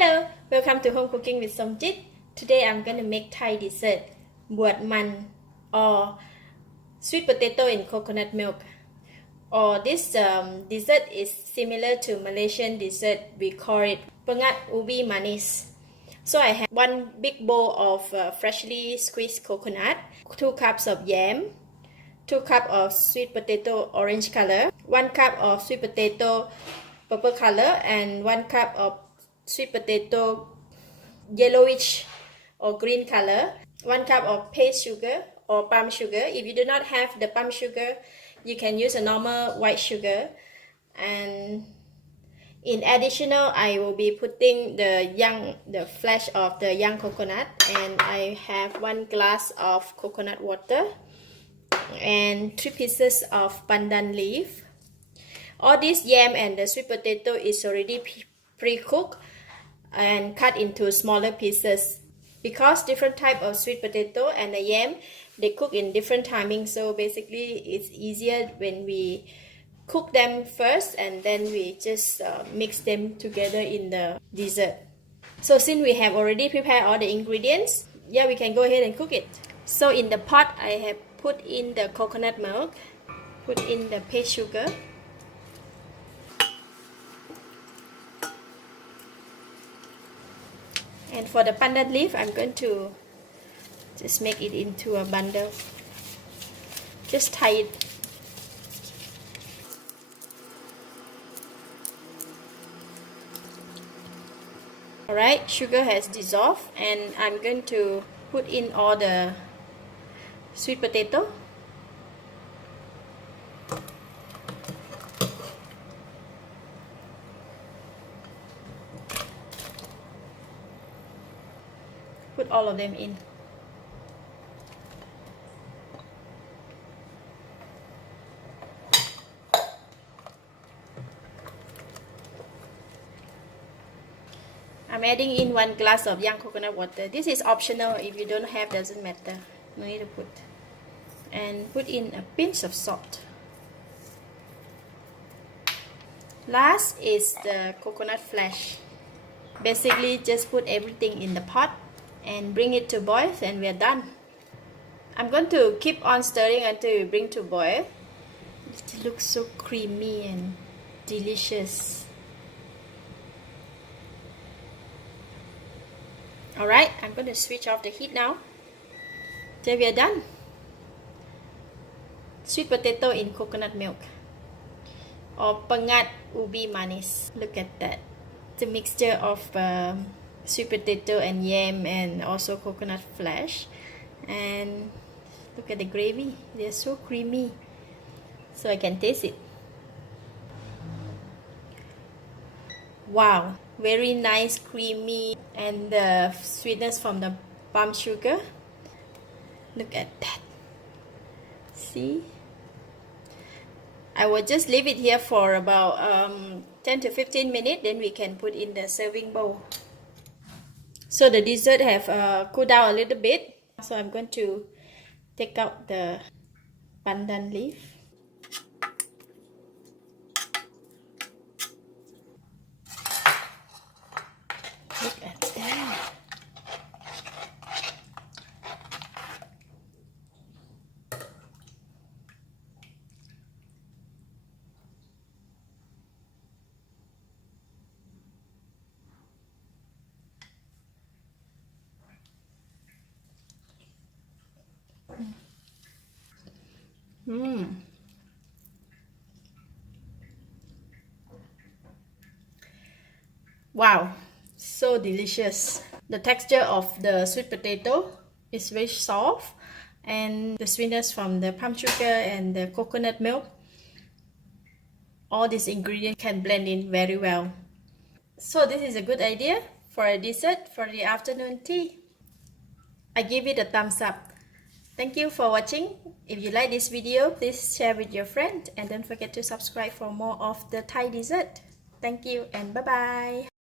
Hello, welcome to Home Cooking with Somjit. Today I'm gonna make Thai dessert, buat man, or sweet potato in coconut milk. Or this dessert is similar to Malaysian dessert. We call it Pengat Ubi manis. So I have one big bowl of freshly squeezed coconut, 2 cups of yam, 2 cups of sweet potato orange color, 1 cup of sweet potato purple color, and 1 cup of sweet potato yellowish or green color, 1 cup of paste sugar or palm sugar. If you do not have the palm sugar, you can use a normal white sugar. And in additional, I will be putting the flesh of the young coconut, and I have 1 glass of coconut water and 3 pieces of pandan leaf. All this yam and the sweet potato is already pre-cooked and cut into smaller pieces. Because different type of sweet potato and the yam, they cook in different timings, so basically it's easier when we cook them first and then we just mix them together in the dessert. So since we have already prepared all the ingredients, yeah, we can go ahead and cook it. So in the pot, I have put in the coconut milk, put in the paste sugar, and for the pandan leaf, I'm going to just make it into a bundle. Just tie it. Alright, sugar has dissolved, and I'm going to put in all the sweet potato. Put all of them in. I'm adding in 1 glass of young coconut water. This is optional. If you don't have, doesn't matter. No need to put. And put in a pinch of salt. Last is the coconut flesh. Basically, just put everything in the pot and bring it to boil, and we are done. I'm going to keep on stirring until we bring to boil. It looks so creamy and delicious. Alright, I'm going to switch off the heat now. So we are done. Sweet potato in coconut milk, or Pengat Ubi manis. Look at that. The mixture of sweet potato and yam and also coconut flesh. And look at the gravy. They're so creamy. So I can taste it. Wow, very nice, creamy, and the sweetness from the palm sugar. Look at that. See? I will just leave it here for about 10 to 15 minutes, then we can put in the serving bowl. So the dessert have cooled down a little bit. So I'm going to take out the pandan leaf. Look at that. Wow, so delicious. The texture of the sweet potato is very soft, and the sweetness from the palm sugar and the coconut milk, all these ingredients can blend in very well. So this is a good idea for a dessert for the afternoon tea. I give it a thumbs up. Thank you for watching. If you like this video, please share with your friend, and don't forget to subscribe for more of the Thai dessert. Thank you and bye-bye.